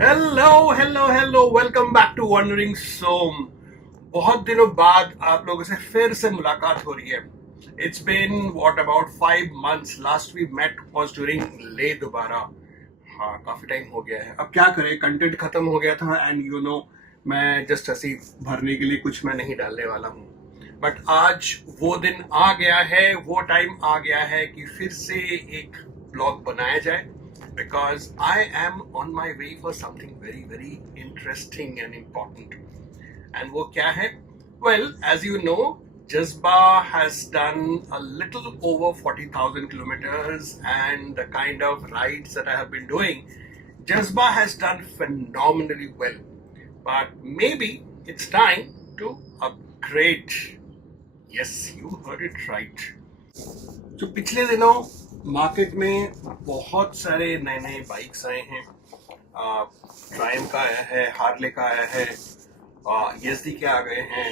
Hello welcome back to wandering Som. बहुत दिनों बाद आप लोगों से फिर से मुलाकात हो रही है। It's been what about 5 months। Last we met was during ले दोबारा। हाँ, काफी टाइम हो गया है। अब क्या करें, कंटेंट खत्म हो गया था एंड मैं जस्ट ऐसे भरने के लिए कुछ मैं नहीं डालने वाला हूँ। बट आज वो दिन आ गया है, वो टाइम आ गया है कि फिर से एक ब्लॉग बनाया जाए, because I am on my way for something very very interesting and important. And वो क्या है? Well, as you know, Jazba has done a little over 40,000 kilometers, and the kind of rides that I have been doing, Jazba has done phenomenally well. But maybe it's time to upgrade. Yes, you heard it right. तो पिछले दिनों market में बहुत सारे नए नए bikes आए हैं। ट्रायम्फ का आया है, हार्ले का आया है, ESD के आ गए हैं,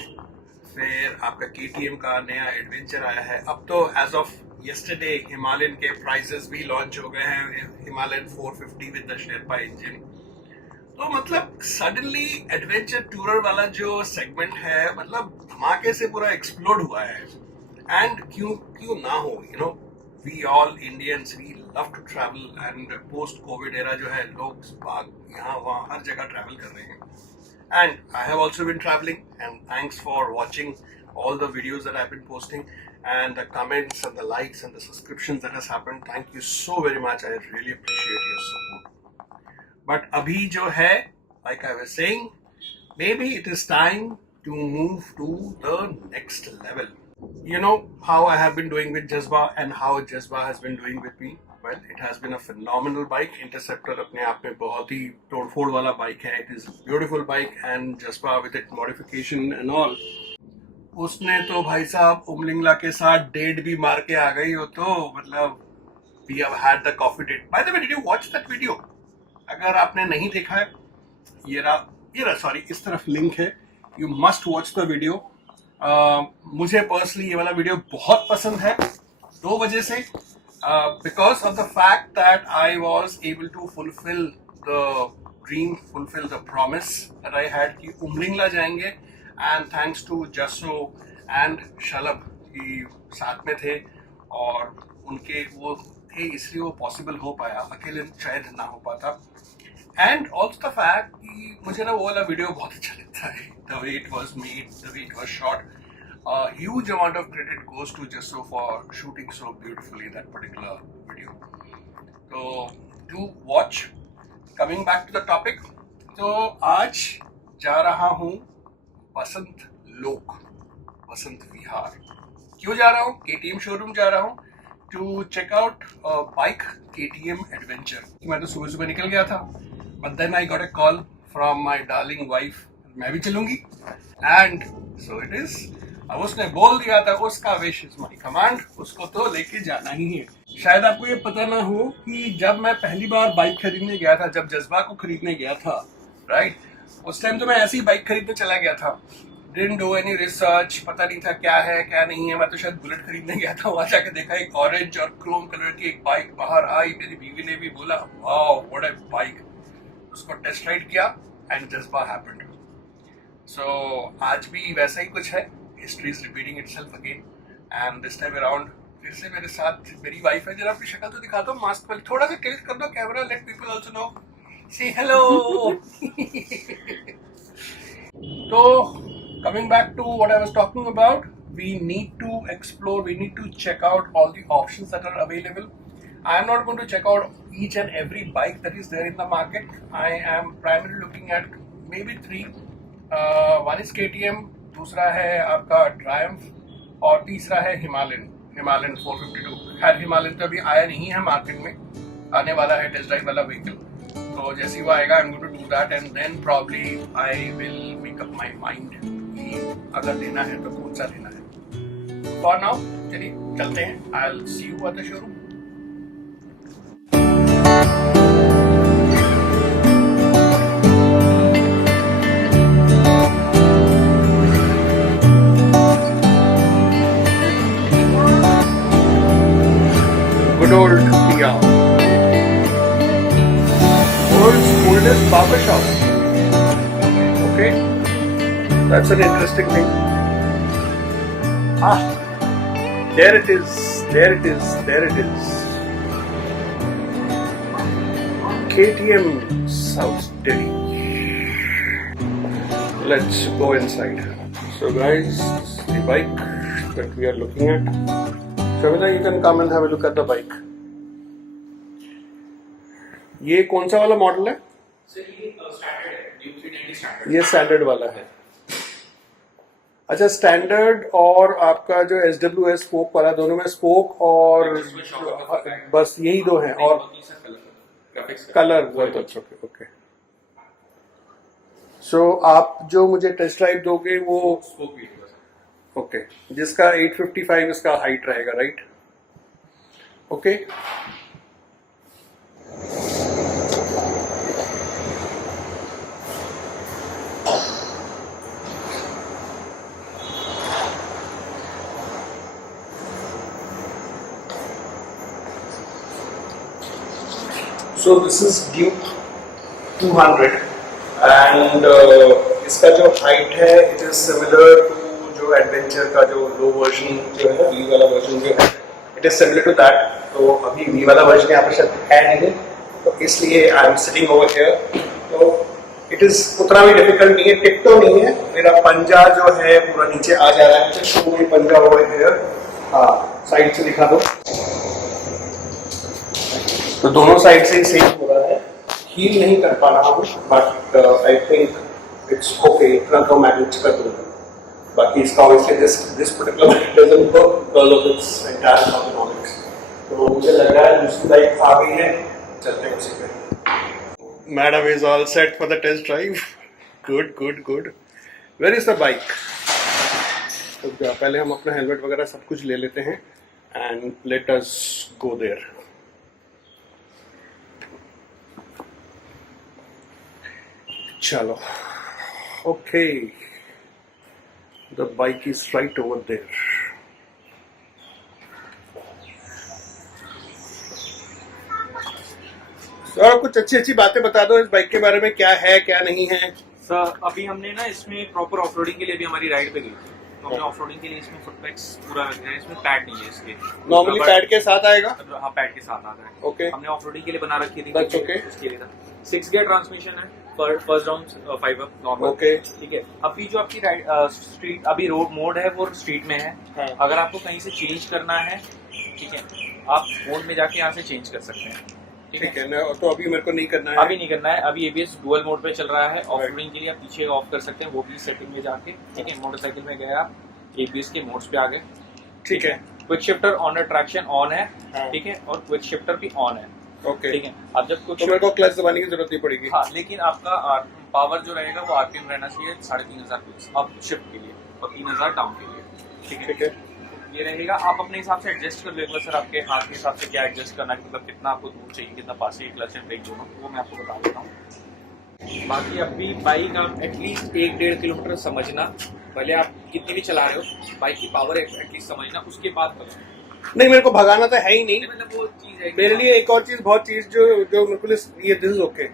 फिर आपका KTM का नया एडवेंचर आया है। अब तो एज ऑफ यस्टरडे हिमालयन के प्राइसेस भी लॉन्च हो गए हैं, Himalayan 450 with the Sherpa engine. तो मतलब सडनली एडवेंचर टूरर वाला जो सेगमेंट है, मतलब धमाके से पूरा एक्सप्लोड हुआ है। एंड क्यों ना हो, we all Indians, we love to travel, and post COVID era जो है, लोग यहाँ वहाँ हर जगह ट्रैवल कर रहे हैं। And I have also been traveling, and thanks for watching all the videos that I've been posting, and the comments and the likes and the subscriptions that has happened. Thank you so very much. I really appreciate your support. But अभी जो है, like I was saying, maybe it is time to move to the next level. You know how I have been doing with Jazba and how Jazba has been doing with me. Well, it has been a phenomenal bike. Interceptor अपने आप में बहुत ही तोड़फोड़ वाला bike है. It is a beautiful bike, and Jazba with its modification and all. उसने तो भाई साहब उमलिंगला के साथ डेट भी मार के आ गई हो, तो मतलब we have had the coffee date. By the way, did you watch that video? अगर आपने नहीं देखा है, ये रहा सॉरी, इस तरफ लिंक है. You must watch the video. मुझे पर्सनली ये वाला वीडियो बहुत पसंद है, 2 वजह से. Because of the fact that I was able to fulfil the dream, fulfil the promise that I had कि उमलिंगला जाएंगे. And thanks to Jaso and Shalabh की साथ में थे, और उनके वो थे इसलिए वो पॉसिबल हो पाया, अकेले शायद ना हो पाता. एंड ऑल्सो द फैक्ट कि मुझे ना वो वाला वीडियो बहुत अच्छा लगता है, the way it was made, the way it was shot. A huge amount of credit goes to Jasso for shooting so beautifully that particular video. So do watch. Coming back to the topic, तो आज जा रहा हूँ वसंत लोक, वसंत विहार. क्यों जा रहा हूँ? KTM शोरूम जा रहा हूँ to check out a bike KTM adventure. मैं तो सुबह सुबह निकल गया था, but then I got a call from my darling wife, मैं भी चलूंगी. And so it is. अब उसने बोल दिया था, उसका विश इज माय कमांड, उसको तो लेके जाना ही है. शायद आपको ये पता ना हो कि जब मैं पहली बार बाइक खरीदने गया था, जब जज्बा को खरीदने गया था, राइट, उस टाइम तो मैं ऐसी बाइक खरीदने चला गया था. डिडंट डू एनी रिसर्च, पता नहीं था क्या है क्या नहीं है. मैं तो शायद बुलेट खरीदने गया था, वहां जाके देखा एक ऑरेंज और क्रोम कलर की एक बाइक बाहर आई. मेरी बीवी ने भी बोला वाओ व्हाट अ बाइक. उसको टेस्ट राइड किया एंड जज्बा हैपेंड. So आज भी वैसा ही कुछ है. History is repeating itself again, and this time around फिर से मेरे साथ मेरी वाइफ है. जरा अपनी शक्ल तो दिखा दो, मास्क पर थोड़ा सा टिल्ट कर दो camera, let people also know. Say hello. तो coming back to what I was talking about, we need to explore, we need to check out all the options that are available. I am not going to check out each and every bike that is there in the market. I am primarily looking at maybe 3. One is KTM, दूसरा है आपका Triumph, और तीसरा है Himalayan 452. खैर Himalayan तो अभी आया नहीं है मार्केट में, आने वाला है टेस्ट ड्राइव वाला व्हीकल. तो जैसे वो आएगा I am going to do that, and then probably I will make up my mind कि अगर लेना है तो कौन सा लेना है. फॉर नाउ चलिए चलते हैं. I will see you at the showroom. Good old PR. World's oldest this barber shop. Okay, that's an interesting thing. Ah, there it is. There it is. There it is. KTM South Delhi. Let's go inside. So guys, this is the bike that we are looking at. Shamita, you can come and have a look at the bike. ये कौन सा वाला model है? Sir ये standard है, Duke 390 standard. ये standard वाला है। अच्छा, स्टैंडर्ड और आपका जो SW है स्पोक वाला, दोनों में स्पोक और बस यही दो हैं और कलर वर्थ अच्छा। ओके, सो आप जो मुझे टेस्ट ड्राइव दोगे वो स्पोक भी होगा सर। ओके, जिसका 855 इसका हाइट रहेगा, right? Okay, so this is Duke 200 and इसका जो हाइट है it is similar to जो एडवेंचर का जो लो वर्जन जो है ना, V वाला वर्जन जो है, it is similar to that। तो अभी V वाला वर्जन यहाँ पर शायद है नहीं, तो इसलिए I am sitting over here। तो it is उतना भी डिफिकल्ट नहीं है, टिप तो नहीं है। मेरा पंजा जो है पूरा नीचे आ जा रहा है, शो में पंजा over here। हाँ, साइड से दिखा दो। तो दोनों साइड से ही सेम हो रहा है। हील नहीं कर पा रहा हूँ, but I think it's okay, इतना तो मैनेज कर दूंगा। बाकी इसका obviously this particular doesn't work because of its entire economics. तो मुझे लग रहा है दूसरी बाइक आ गई है, चलते हैं उसी पे। Madam is all set for the test drive. Good good good. Where is the bike? तो पहले हम अपना हेलमेट वगैरह सब कुछ ले लेते हैं and let us go there. चलो, okay, the bike is right over there. Sir कुछ अच्छी अच्छी बातें बता दो इस बाइक के बारे में, क्या है क्या नहीं है। सर अभी हमने ना इसमें प्रॉपर ऑफरोडिंग के लिए भी हमारी राइड पे गई थी, तो हमने ऑफरोडिंग के लिए इसमें फुटपैक्स पूरा लग गया है। इसमें पैड नहीं है इसके, नॉर्मली पैड के साथ आएगा। हाँ, पैड के साथ आता है। ओके, हमने ऑफरोडिंग के लिए बना रखी थी। That's okay. उसके लिए था 6 गियर ट्रांसमिशन है, first round 5 up normal. Okay, ठीक है। अभी जो आपकी राइड स्ट्रीट अभी रोड मोड है वो स्ट्रीट में है। हाँ। अगर आपको कहीं से चेंज करना है, ठीक है, आप मोड में जाके यहाँ से चेंज कर सकते हैं। ठीक है ना, तो अभी मेरे को नहीं करना है। अभी नहीं करना है, अभी एबीएस डुअल मोड पे चल रहा है। ऑफ रोडिंग के लिए आप पीछे ऑफ कर सकते हैं, वो भी सेटिंग में जाके। ठीक है, मोटरसाइकिल में गए आप, एबीएस के मोड्स पे आ गए। ठीक है, quick shifter on traction on है। हाँ। ठीक है, और क्विक शिफ्टर भी ऑन है। ओके, ठीक है। अब जब कुछ तो मेरे को क्लच दबाने की जरूरत नहीं पड़ेगी। हाँ, लेकिन आपका पावर जो रहेगा वो आरपीएम रहना चाहिए 3500 प्लस अप शिफ्ट के लिए और 3000 डाउन के लिए। ठीक है, ठीक है, ये रहेगा। आप अपने हिसाब से एडजस्ट कर लेंगे सर, आपके हाथ के हिसाब से क्या एडजस्ट करना है, मतलब कितना आपको दूर चाहिए, कितना पास चाहिए, क्लच एंड ब्रेक दोनों, वो मैं आपको बता देता हूँ। बाकी अभी बाइक आप एटलीस्ट 1-1.5 किलोमीटर समझना, पहले आप कितनी भी चला रहे हो, बाइक की पावर एटलीस्ट समझना, उसके बाद नहीं मेरे को भगाना तो है ही नहीं। मतलब वो चीज है मेरे लिए एक और चीज, बहुत चीज जो जो मेरे को ये दिस इज ओके,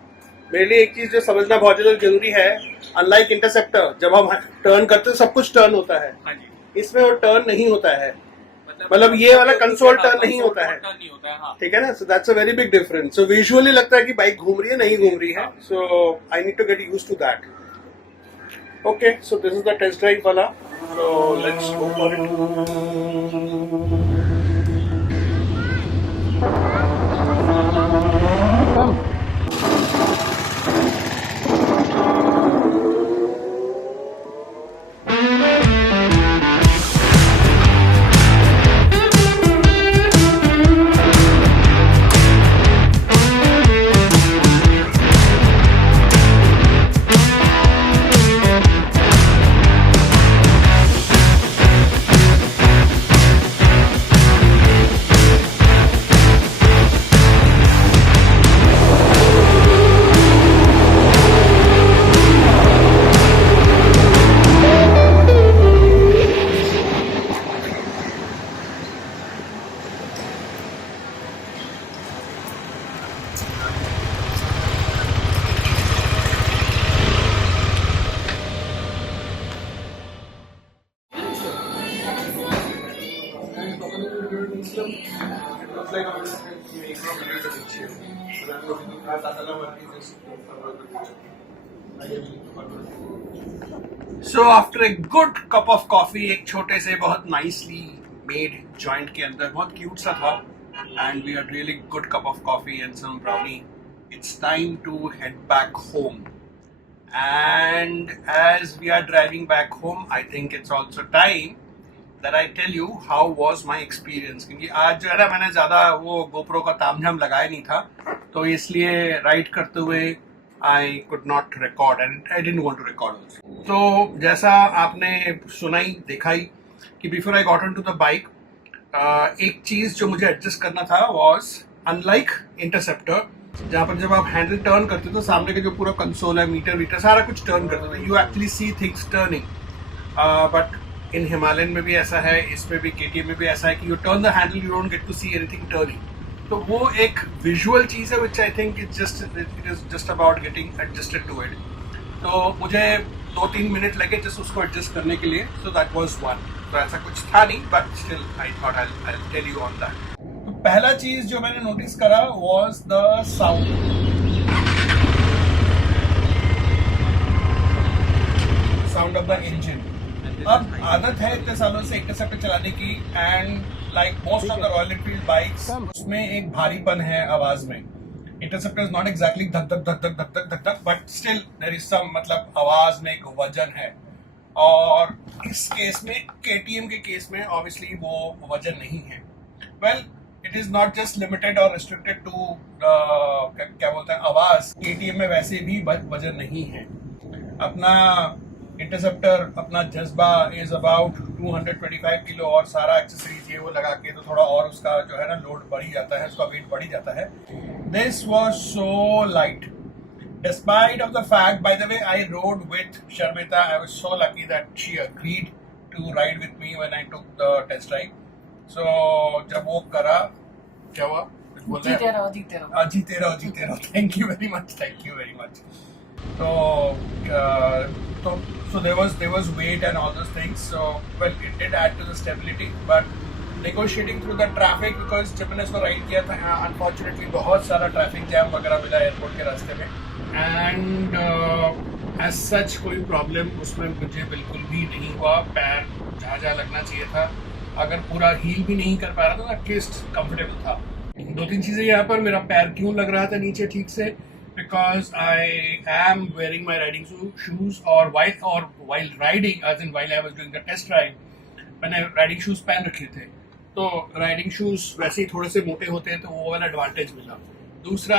मेरे लिए एक चीज जो समझना बहुत ज्यादा जरूरी है, अनलाइक इंटरसेप्टर, जब हम टर्न करते हैं सब कुछ टर्न होता है। हाँ जी, इसमें वो टर्न नहीं होता है, मतलब ये वाला कंसोल टर्न नहीं होता है। हाँ। ठीक है ना, so that's a very big difference. So visually लगता है कि बाइक घूम रही है, नहीं घूम रही है। So I need to get used to that. Okay, so this is the test drive वाला, so let's go for it. So after a good cup of coffee, एक छोटे से बहुत nicely made joint के अंदर बहुत cute सा था, and we had really good cup of coffee and some brownie. It's time to head back home. And as we are driving back home, I think it's also time that I tell you how was my experience. क्योंकि आज जो है ना मैंने ज़्यादा वो GoPro का तामझाम लगाया नहीं था, तो इसलिए राइड करते हुए I could not record and I didn't want to record also. तो जैसा आपने सुनाई दिखाई कि before I got onto the bike, एक चीज़ जो मुझे एडजस्ट करना था was unlike Interceptor, जहाँ पर जब आप हैंडल टर्न करते हो तो सामने का जो पूरा कंसोल है, मीटर वीटर सारा कुछ टर्न करते हो, you actually see things turning. But in Himalayan में भी ऐसा है, इसमें भी KTM में भी ऐसा है कि you turn the handle, you don't get to see anything turning. तो वो एक विजुअल चीज़ है which I think it is just about getting adjusted to it. तो मुझे 2-3 मिनट लगे जस्ट उसको एडजस्ट करने के लिए. So that was one. तो ऐसा कुछ था नहीं, but still I thought I will tell you on that. तो पहला चीज जो मैंने नोटिस करा was the sound. Sound of the engine. अब आदत है इतने सालों से इंटरसेप्टर चलाने की, and like most of the Royal Enfield bikes उसमें एक भारीपन है आवाज में. इंटरसेप्टर इज नॉट एग्जैक्टली धक धक धक धक धक धक धक धक, but still there is some, मतलब आवाज में एक वजन है. और इस केस में, KTM के केस में ऑब्वियसली वो वजन नहीं है. Well, it is not just limited और रिस्ट्रिक्टेड टू क्या बोलते हैं आवाज. KTM में वैसे भी वजन नहीं है. अपना इंटरसेप्टर, अपना जज्बा इज अबाउट 225 किलो, और सारा एक्सेसरीज ये वो लगा के तो थोड़ा और उसका जो है ना लोड बढ़ ही जाता है, उसका वेट बढ़ ही जाता है. This was so light. Despite of the fact, by the way, I rode with Sharmita. I was so lucky that she agreed to ride with me when I took the test drive. So जब वो करा, क्या हुआ? जीते रहो. Thank you very much. So there was weight and all those things. So well, it did add to the stability, but negotiating through the traffic, because जब मैंने इसको राइड किया था, unfortunately बहुत सारा ट्रैफिक जैम वगैरह मिला एयरपोर्ट के रास्ते में. एंड एज सच कोई प्रॉब्लम उसमें मुझे बिल्कुल भी नहीं हुआ. पैर जहाँ लगना चाहिए था, अगर पूरा हील भी नहीं कर पा रहा था, एटलीस्ट कंफर्टेबल था. 2-3 चीज़ें यहाँ पर, मेरा पैर क्यों लग रहा था नीचे ठीक से, because I am wearing my riding shoes, और while riding as in while I was doing the test ride, मैंने राइडिंग शूज पहन रखे थे. तो राइडिंग शूज वैसे ही थोड़े से मोटे होते हैं, तो वो वाला एडवांटेज मिला. दूसरा,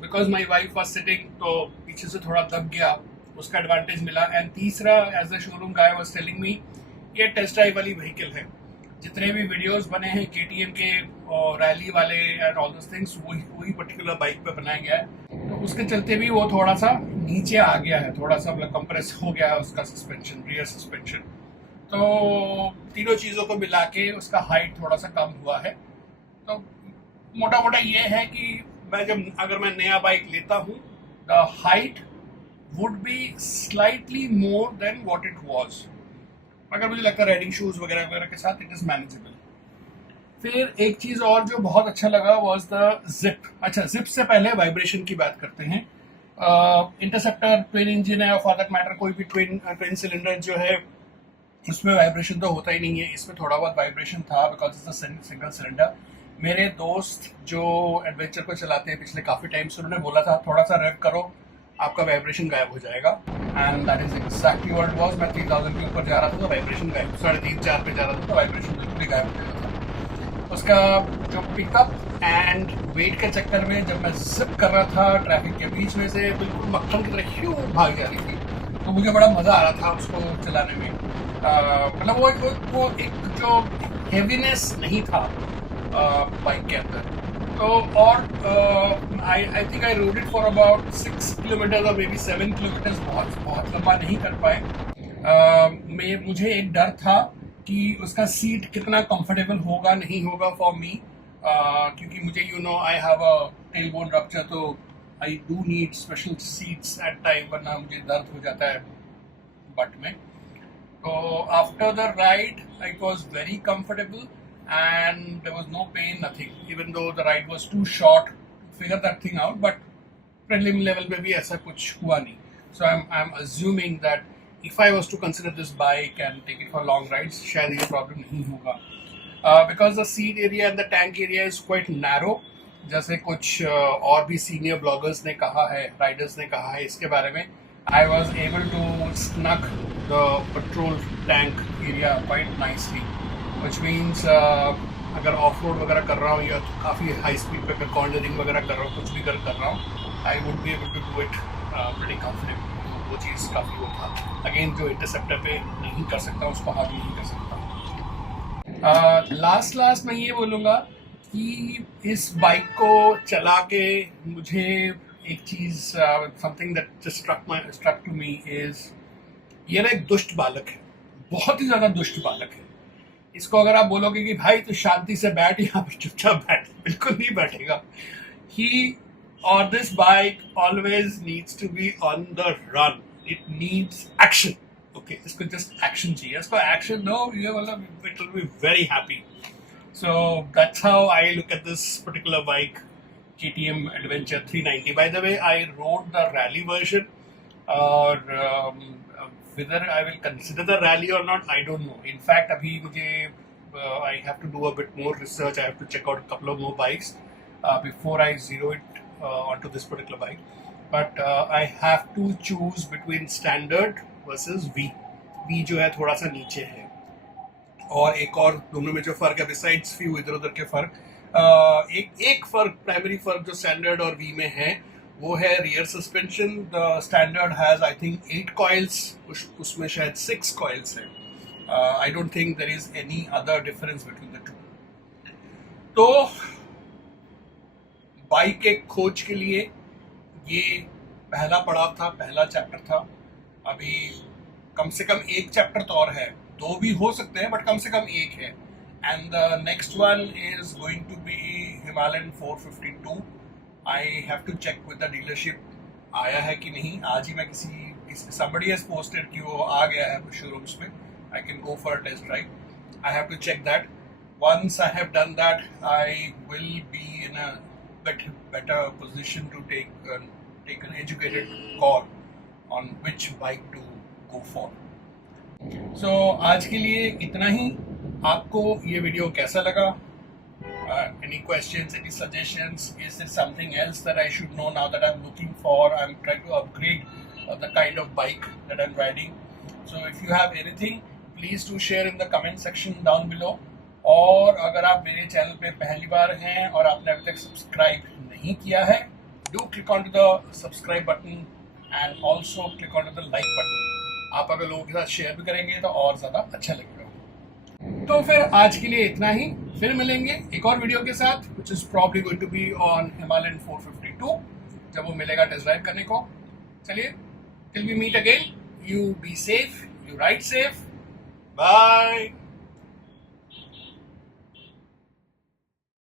because my wife was sitting, तो पीछे से थोड़ा दब गया, उसका एडवांटेज मिला. एंड तीसरा, as the showroom guy was telling me, ये टेस्ट ड्राइव वाली व्हीकल है. जितने भी वीडियोस बने हैं KTM के और रैली वाले एंड ऑल दोस थिंग्स, वही पर्टिकुलर बाइक पे बनाया गया है. तो उसके चलते भी वो थोड़ा सा नीचे आ गया है, थोड़ा सा मतलब कंप्रेस हो गया है उसका सस्पेंशन, रियर सस्पेंशन. तो तीनों चीज़ों को मिला के उसका हाइट थोड़ा सा कम हुआ है. तो मोटा मोटा ये है कि अगर मैं नया बाइक लेता हूँ, the height would be slightly more than what it was. मगर मुझे लगता है राइडिंग शूज वगैरह के साथ इट इज मैनेजेबल. फिर एक चीज और जो बहुत अच्छा लगा वाज द जिप. अच्छा, जिप से पहले वाइब्रेशन की बात करते हैं. इंटरसेप्टर ट्विन इंजन है, और फॉर दैट मैटर कोई भी ट्विन सिलेंडर जो है उसमें वाइब्रेशन तो होता ही नहीं है. इसमें थोड़ा बहुत वाइब्रेशन था, because it's a single cylinder. मेरे दोस्त जो एडवेंचर को चलाते हैं पिछले काफ़ी टाइम से, उन्होंने बोला था थोड़ा सा रेव करो, आपका वाइब्रेशन गायब हो जाएगा. And that is exactly what it was. मैं 3000 के ऊपर जा रहा था तो वाइब्रेशन गायब, 3.5-4 पे जा रहा था तो वाइब्रेशन बिल्कुल ही गायब हो गया था. उसका जो पिकअप एंड वेट के चक्कर में जब मैं जिप कर रहा था ट्रैफिक के बीच में से, बिल्कुल मक्खन की तरह क्यों भाग जा रही थी. तो मुझे बड़ा मज़ा आ रहा था उसको चलाने में. मतलब वो एक जो हेवीनेस नहीं था बाइक के अंदर. तो और I think I road it for about 6 kilometre और मे बी 7 किलोमीटर्स. बहुत लंबा नहीं कर पाए. मुझे एक डर था कि उसका सीट कितना कंफर्टेबल होगा नहीं होगा फॉर मी, क्योंकि मुझे I have a tailbone rupture, तो I do need special seats at time, वरना मुझे दर्द हो जाता है बट में. तो after the ride it was very comfortable and there was no pain, nothing, even though the ride was too short to figure that thing out, but prelim level पे भी ऐसा कुछ हुआ नहीं. So I'm assuming that if I was to consider this bike and take it for long rides, शायद ये problem नहीं होगा. Because the seat area and the tank area is quite narrow. जैसे कुछ और भी senior bloggers ने कहा है, riders ने कहा है इसके बारे में. I was able to snug the petrol tank area quite nicely, which means अगर ऑफ रोड वगैरह कर रहा हूँ या काफ़ी हाई स्पीड पे कॉर्नरिंग वगैरह कर रहा हूँ, कुछ भी कर रहा हूँ, I would be able to do it pretty comfortable. वो चीज़ काफ़ी वो था. अगेन जो इंटरसेप्टर पे नहीं कर सकता उसको हाथ नहीं कर सकता. लास्ट मैं ये बोलूँगा कि इस बाइक को चला के मुझे एक चीज़ something that just struck to me is, ये ना एक दुष्ट बालक है, बहुत ही ज़्यादा दुष्ट बालक है. इसको अगर आप बोलोगे कि भाई तो शांति से बैठ, यहाँ पे चुपचाप बैठ, बिल्कुल नहीं बैठेगा. ही और this bike always needs to be on the run. It needs action. Okay, इसको जस्ट एक्शन चाहिए. इसको एक्शन दो, ये मतलब it will be very happy. So that's how I look at this particular bike, KTM Adventure 390. By the way, I rode the rally version, or whether I will consider the rally or not, I don't know. In fact, abhi mujhe I have to do a bit more research. I have to check out a couple of more bikes before I zero it onto this particular bike. But I have to choose between standard versus V. V जो है थोड़ा सा नीचे है, और एक और दोनों में जो फर्क है besides few इधर उधर के फर्क, एक फर्क, प्राइमरी फर्क जो स्टैंडर्ड और V में है वो है rear suspension. The standard has I think 8 coils, उसमें शायद 6 कॉइल्स हैं. I don't think there is any other difference between the two. तो बाइक के खोज के लिए ये पहला पड़ाव था, पहला चैप्टर था. अभी कम से कम एक चैप्टर तो और है, 2 भी हो सकते हैं बट कम से कम एक है. And the next one is going to be Himalayan 452. I have to check with the dealership आया है कि नहीं. आज ही मैं किसी somebody has posted कि वो आ गया है showrooms में. I can go for a test drive. I have to check that. Once I have done that, I will be in a bit better position to take an educated call on which bike to go for. So आज के लिए इतना ही. आपको ये video कैसा लगा? Any questions, any suggestions? Is there something else that I should know now that I'm looking for? I'm trying to upgrade the kind of bike that I'm riding. So if you have anything, please do share in the comment section down below. और अगर आप मेरे channel पे पहली बार हैं और आपने अभी तक सब्सक्राइब नहीं किया है, do click onto the subscribe button and also click onto the like button. आप अगर लोगों के साथ शेयर भी करेंगे तो और ज़्यादा अच्छा लगेगा. तो फिर आज के लिए इतना ही. फिर मिलेंगे एक और वीडियो के साथ, which is probably going to be on Himalayan 452, जब वो मिलेगा टेस्ट ड्राइव करने को. चलिए, till we meet again, you be safe, you ride safe, bye.